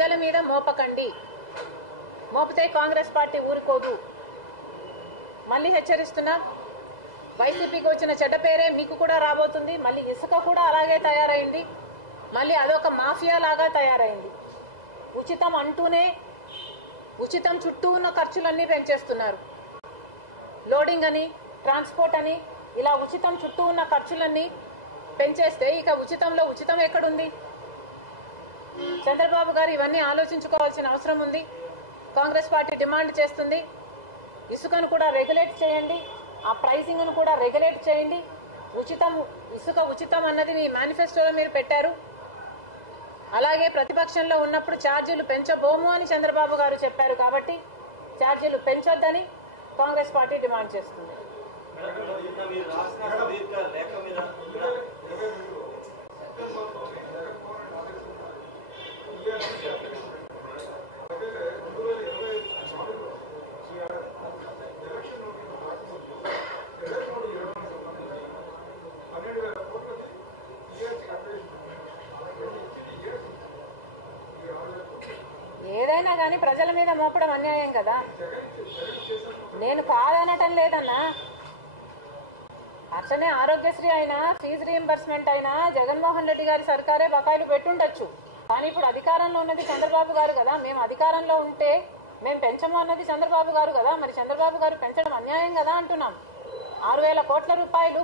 ప్రజల మీద మోపకండి. మోపితే కాంగ్రెస్ పార్టీ ఊరుకోదు. మళ్ళీ హెచ్చరిస్తున్నా, వైసీపీకి వచ్చిన చెడ్డ పేరే మీకు కూడా రాబోతుంది. మళ్ళీ ఇసుక కూడా అలాగే తయారైంది. మళ్ళీ అదొక మాఫియా లాగా తయారైంది. ఉచితం అంటూనే ఉచితం చుట్టూ ఉన్న ఖర్చులన్నీ పెంచేస్తున్నారు. లోడింగ్ అని, ట్రాన్స్పోర్ట్ అని, ఇలా ఉచితం చుట్టూ ఉన్న ఖర్చులన్నీ పెంచేస్తే ఇక ఉచితంలో ఉచితం ఎక్కడుంది? చంద్రబాబు గారు ఇవన్నీ ఆలోచించుకోవాల్సిన అవసరం ఉంది. కాంగ్రెస్ పార్టీ డిమాండ్ చేస్తుంది, ఇసుకను కూడా రెగ్యులేట్ చేయండి, ఆ ప్రైసింగ్ను కూడా రెగ్యులేట్ చేయండి. ఉచితం, ఇసుక ఉచితం అన్నది మీ మేనిఫెస్టోలో మీరు పెట్టారు. అలాగే ప్రతిపక్షంలో ఉన్నప్పుడు ఛార్జీలు పెంచబోము అని చంద్రబాబు గారు చెప్పారు. కాబట్టి ఛార్జీలు పెంచొద్దని కాంగ్రెస్ పార్టీ డిమాండ్ చేస్తుంది. ఏదైనా కానీ ప్రజల మీద మోపడం అన్యాయం కదా. నేను కాదనటం లేదన్నా. అట్లనే ఆరోగ్యశ్రీ అయినా, ఫీజు రీయింబర్స్మెంట్ అయినా జగన్మోహన్ రెడ్డి గారి సర్కారే బకాయిలు పెట్టుండొచ్చు. కానీ ఇప్పుడు అధికారంలో ఉన్నది చంద్రబాబు గారు కదా. మేము అధికారంలో ఉంటే మేము పెంచము అన్నది చంద్రబాబు గారు కదా. మరి చంద్రబాబు గారు పెంచడం అన్యాయం కదా అంటున్నాం. 6,000 కోట్ల రూపాయలు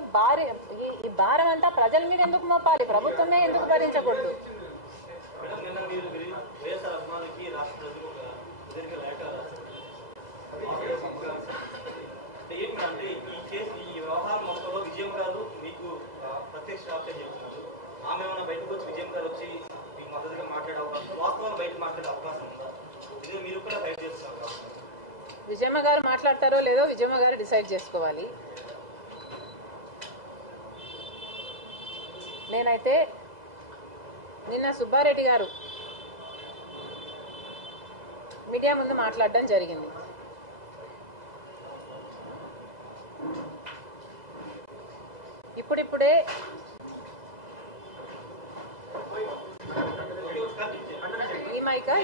ఈ భారం అంతా ప్రజల మీద ఎందుకు మోపాలి? ప్రభుత్వమే ఎందుకు భరించకూడదు? విజయమ్మ గారు మాట్లాడతారో లేదో విజయమ్మ గారు డిసైడ్ చేసుకోవాలి. నేనైతే నిన్న సుబ్బారెడ్డి గారు మీడియా ముందు మాట్లాడడం జరిగింది. ఇప్పుడిప్పుడే ఈ మైకా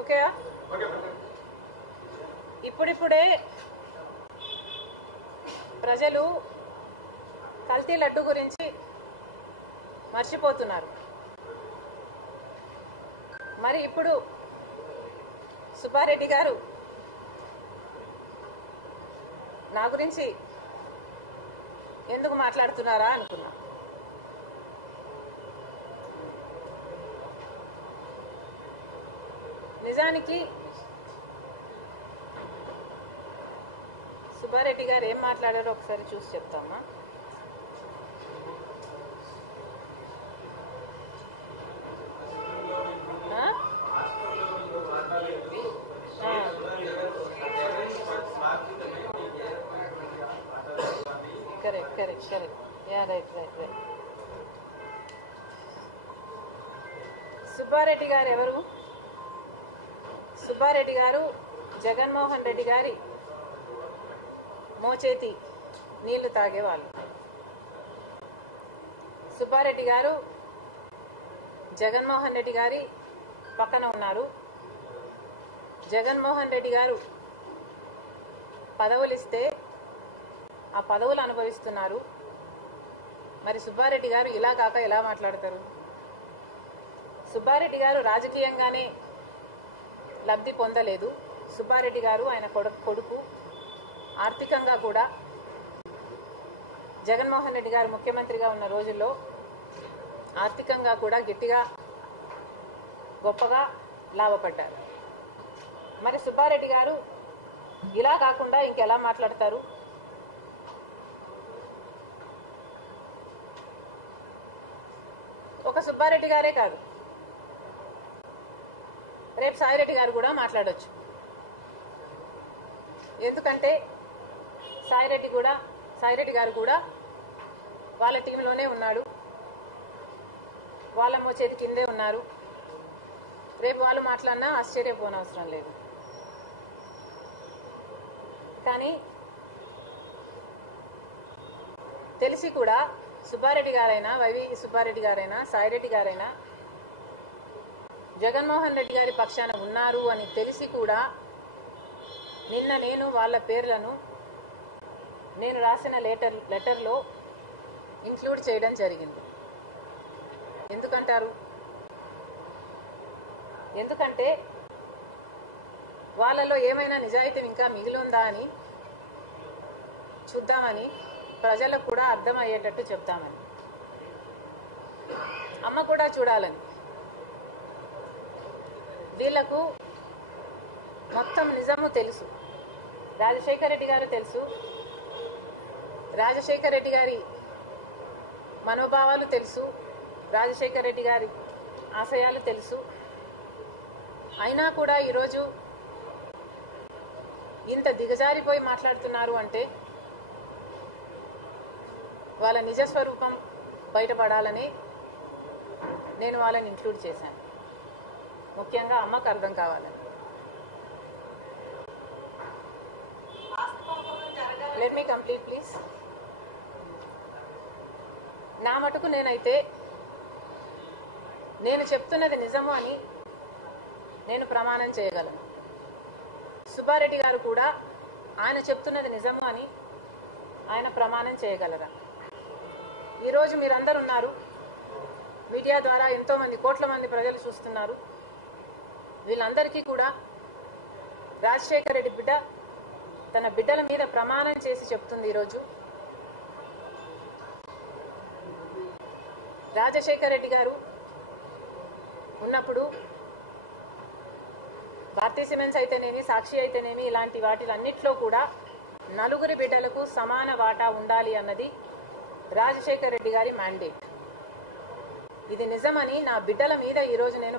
ఓకే. ఇప్పుడిప్పుడే ప్రజలు కల్తీ లడ్డు గురించి మర్చిపోతున్నారు. మరి ఇప్పుడు సుబ్బారెడ్డి గారు నా గురించి ఎందుకు మాట్లాడుతున్నారా అనుకున్నా. నిజానికి సుబ్బారెడ్డి గారు ఏం మాట్లాడారో ఒకసారి చూసి చెప్తామా. కరెక్ట్. Yeah right. సుబ్బారెడ్డి గారు ఎవరు? సుబ్బారెడ్డి గారు జగన్మోహన్ రెడ్డి గారి మోచేతి నీళ్లు తాగేవాళ్ళు. సుబ్బారెడ్డి గారు జగన్మోహన్ రెడ్డి గారి పక్కన ఉన్నారు. జగన్మోహన్ రెడ్డి గారు పదవులు ఇస్తే ఆ పదవులు అనుభవిస్తున్నారు. మరి సుబ్బారెడ్డి గారు ఇలా కాక ఎలా మాట్లాడతారు? సుబ్బారెడ్డి గారు రాజకీయంగానే లబ్ధి పొందలేదు. సుబ్బారెడ్డి గారు ఆయన కొడుకు ఆర్థికంగా కూడా జగన్మోహన్ రెడ్డి గారు ముఖ్యమంత్రిగా ఉన్న రోజుల్లో ఆర్థికంగా కూడా గట్టిగా గొప్పగా లాభపడ్డారు. మరి సుబ్బారెడ్డి గారు ఇలా కాకుండా ఇంకెలా మాట్లాడతారు? ఒక సుబ్బారెడ్డి గారే కాదు, రేపు సాయిరెడ్డి గారు కూడా మాట్లాడొచ్చు. ఎందుకంటే సాయిరెడ్డి గారు కూడా వాళ్ళ టీంలోనే ఉన్నాడు, వాళ్ళ మోచేతి కిందే ఉన్నారు. రేపు వాళ్ళు మాట్లాడినా ఆశ్చర్యపోనవసరం లేదు. కానీ తెలిసి కూడా సుబ్బారెడ్డి గారైనా, వైవి సుబ్బారెడ్డి గారైనా, సాయిరెడ్డి గారైనా జగన్మోహన్ రెడ్డి గారి పక్షాన ఉన్నారు అని తెలిసి కూడా నిన్న నేను వాళ్ళ పేర్లను నేను రాసిన లెటర్లో ఇంక్లూడ్ చేయడం జరిగింది. ఎందుకంటారు? ఎందుకంటే వాళ్ళలో ఏమైనా నిజాయితీ ఇంకా మిగిలిందా అని చూద్దామని, ప్రజలకు కూడా అర్థమయ్యేటట్టు చెప్తామని, అమ్మ కూడా చూడాలని. వీళ్లకు మొత్తం నిజము తెలుసు. రాజశేఖర రెడ్డి గారు తెలుసు, రాజశేఖర రెడ్డి గారి మనోభావాలు తెలుసు, రాజశేఖర రెడ్డి గారి ఆశయాలు తెలుసు. అయినా కూడా ఈరోజు ఇంత దిగజారిపోయి మాట్లాడుతున్నారు అంటే వాళ్ళ నిజస్వరూపం బయటపడాలని నేను వాళ్ళని ఇంక్లూడ్ చేశాను. ముఖ్యంగా అమ్మకు అర్థం కావాలని. Let me complete please. నా మటుకు నేనైతే నేను చెప్తున్నది నిజము అని నేను ప్రమాణం చేయగలను. సుబ్బారెడ్డి గారు కూడా ఆయన చెప్తున్నది నిజము అని ఆయన ప్రమాణం చేయగలరా? ఈరోజు మీరందరూ ఉన్నారు, మీడియా ద్వారా ఎంతోమంది, కోట్ల మంది ప్రజలు చూస్తున్నారు. వీళ్ళందరికీ కూడా రాజశేఖర రెడ్డి బిడ్డ తన బిడ్డల మీద ప్రమాణం చేసి చెప్తుంది. ఈరోజు రాజశేఖర రెడ్డి గారు ఉన్నప్పుడు భారతీయ సిమెంట్స్ అయితేనేమి, సాక్షి అయితేనేమి, ఇలాంటి వాటిలన్నిట్లో కూడా నలుగురి బిడ్డలకు సమాన వాటా ఉండాలి అన్నది రాజశేఖర రెడ్డి గారి మ్యాండేట్. ఇది నిజమని నా బిడ్డల మీద ఈరోజు నేను